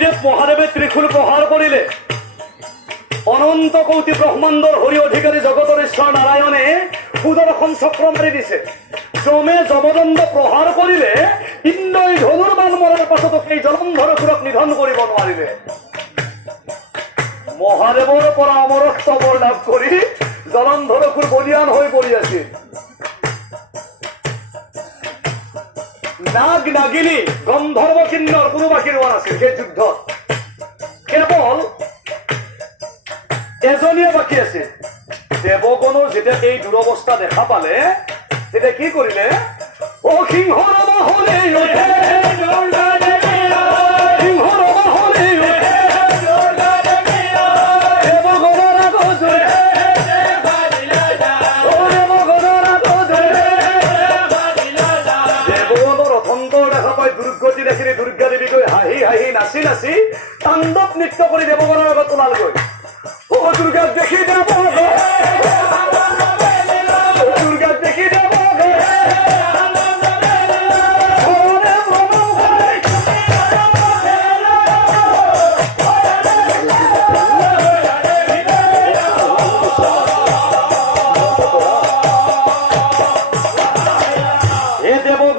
দেৱাদিদেৱ মহাদেৱে ত্ৰিশূল প্ৰহাৰ কৰিলে অনন্ত কৌটি ব্ৰহ্মাণ্ডৰ হৰি অধিকাৰী জগতৰ ঈশ্বৰ নাৰায়ণে সুদৰ্শন চক্ৰ মাৰি দিছে। যমে যমদণ্ড প্ৰহাৰ কৰিলে ইন্দ্ৰই ধনুৰ্বাণ মৰাৰ পাছতো সেই জলন্ধৰপুৰক নিধন কৰিব নোৱাৰিলে। মহাদেৱৰ পৰা অমৰত্ব লাভ কৰি জলন্ধৰপুৰ বলিয়ান হৈ পৰি আছিল। নাগ নাগিনী গন্ধর্ব কিন্নর কোনো বাকী ৰোৱা নাছিল সেই যুদ্ধত কেৱল এজনীয়ে বাকী আছিল দেৱগণৰ যেতিয়া এই দুৰৱস্থা দেখা পালে তেতিয়া কি কৰিলে অসিংহ সিংহৰ বাহনে অথন্তৰ দুর্গতি দেখিলে দুৰ্গা দেৱীকৈ হাঁহি হাঁহি, নাচি নাচি তাণ্ডৱ নৃত্য কৰি দেৱগণৰ আগত ওলালগৈ। অ' দুৰ্গা দেখি দেৱগণ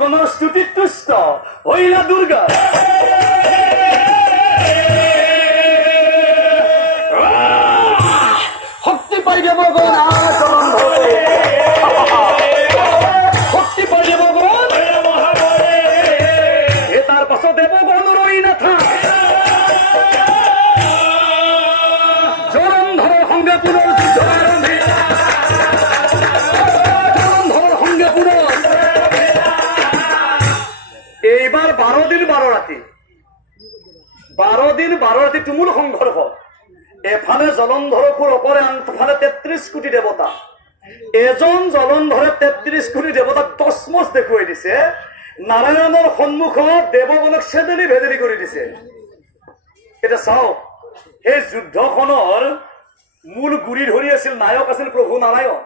স্তুতিত তুষ্ট? হইলা দুৰ্গা শক্তি পাই দেৱগণ আচৰণ ধৰে শক্তি পাই দেৱগণ হে তাৰ পাছত দেৱগণ ৰৈ নাথা জলন্ধৰৰ সংগে পুনৰ যুদ্ধ বাৰ দিন বাৰ ৰাতি। বাৰ দিন বাৰ ৰাতি তুমুল সংঘৰ্ষ। এফালে জলন্ধৰপুৰ অকলে আনফালে তেত্ৰিশ কোটি দেৱতা। এজন জলন্ধৰে তেত্ৰিশ কোটি দেৱতাক তচমচ দেখুৱাই দিছে। নাৰায়ণৰ সন্মুখত দেৱগণক চেদেলি ভেদেলি কৰি দিছে। এতিয়া চাওক, সেই যুদ্ধখনৰ মূল গুৰি ধৰি আছিল নায়ক আছিল প্ৰভু নাৰায়ণ।